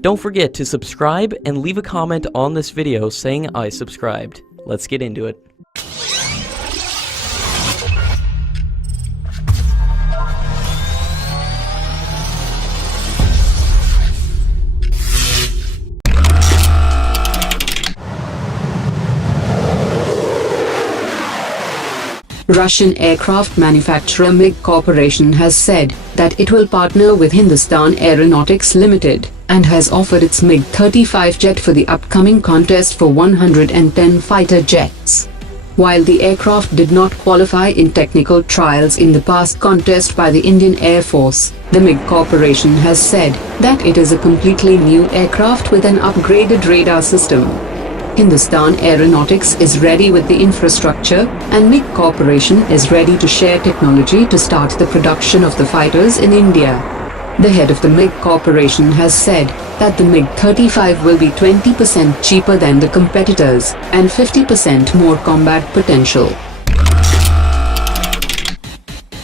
Don't forget to subscribe and leave a comment on this video saying I subscribed. Let's get into it. Russian aircraft manufacturer MiG Corporation has said that it will partner with Hindustan Aeronautics Limited and has offered its MiG-35 jet for the upcoming contest for 110 fighter jets. While the aircraft did not qualify in technical trials in the past contest by the Indian Air Force, the MiG Corporation has said that it is a completely new aircraft with an upgraded radar system. Hindustan Aeronautics is ready with the infrastructure, and MiG Corporation is ready to share technology to start the production of the fighters in India. The head of the MiG Corporation has said that the MiG-35 will be 20% cheaper than the competitors and 50% more combat potential.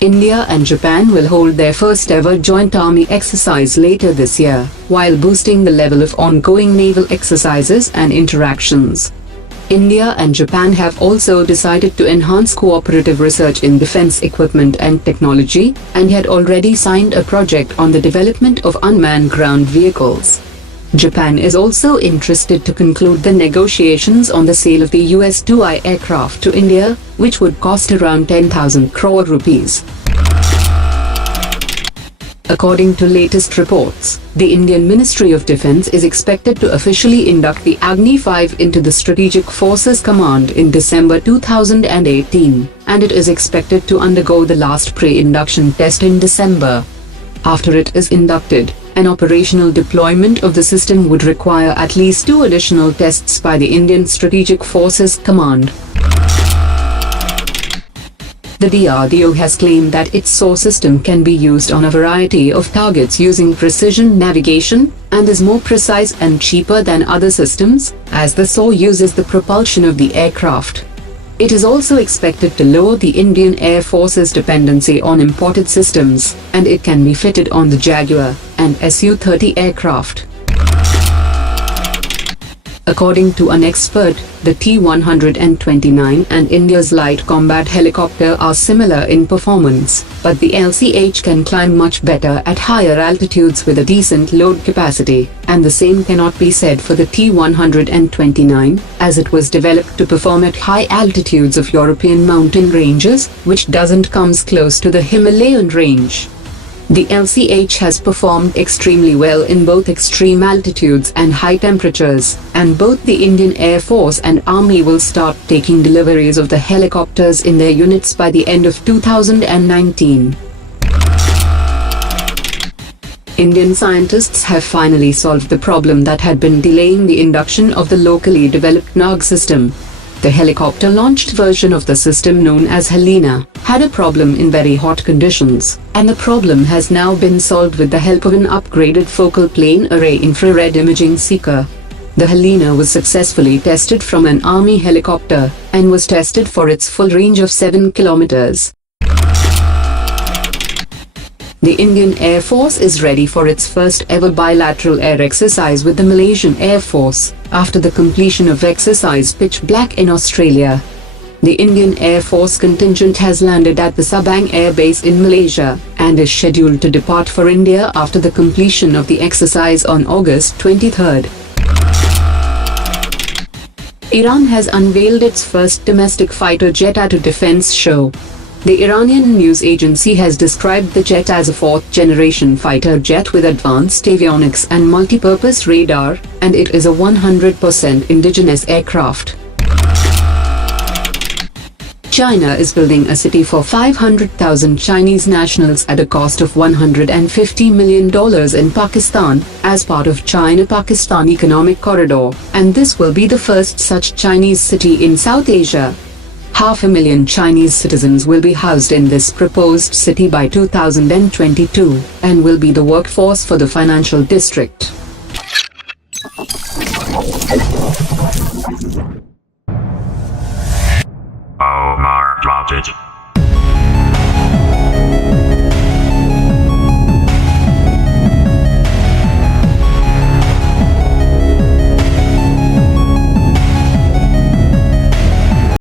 India and Japan will hold their first ever joint army exercise later this year, while boosting the level of ongoing naval exercises and interactions. India and Japan have also decided to enhance cooperative research in defense equipment and technology, and had already signed a project on the development of unmanned ground vehicles. Japan is also interested to conclude the negotiations on the sale of the US-2I aircraft to India, which would cost around 10,000 crore rupees. According to latest reports, the Indian Ministry of Defence is expected to officially induct the Agni V into the Strategic Forces Command in December 2018, and it is expected to undergo the last pre-induction test in December. After it is inducted, an operational deployment of the system would require at least 2 additional tests by the Indian Strategic Forces Command. The DRDO has claimed that its SAAW system can be used on a variety of targets using precision navigation, and is more precise and cheaper than other systems, as the SAAW uses the propulsion of the aircraft. It is also expected to lower the Indian Air Force's dependency on imported systems, and it can be fitted on the Jaguar and Su-30 aircraft. According to an expert, the T-129 and India's light combat helicopter are similar in performance, but the LCH can climb much better at higher altitudes with a decent load capacity, and the same cannot be said for the T-129, as it was developed to perform at high altitudes of European mountain ranges, which doesn't comes close to the Himalayan range. The LCH has performed extremely well in both extreme altitudes and high temperatures, and both the Indian Air Force and Army will start taking deliveries of the helicopters in their units by the end of 2019. Indian scientists have finally solved the problem that had been delaying the induction of the locally developed NAG system. The helicopter-launched version of the system, known as Helena, had a problem in very hot conditions, and the problem has now been solved with the help of an upgraded focal plane array infrared imaging seeker. The Helena was successfully tested from an Army helicopter, and was tested for its full range of 7 kilometers. The Indian Air Force is ready for its first ever bilateral air exercise with the Malaysian Air Force, after the completion of exercise Pitch Black in Australia. The Indian Air Force contingent has landed at the Sabang Air Base in Malaysia, and is scheduled to depart for India after the completion of the exercise on August 23. Iran has unveiled its first domestic fighter jet at a defense show. The Iranian news agency has described the jet as a 4th-generation fighter jet with advanced avionics and multi-purpose radar, and it is a 100% indigenous aircraft. China is building a city for 500,000 Chinese nationals at a cost of $150 million in Pakistan, as part of China-Pakistan Economic Corridor, and this will be the first such Chinese city in South Asia. 500,000 Chinese citizens will be housed in this proposed city by 2022, and will be the workforce for the financial district.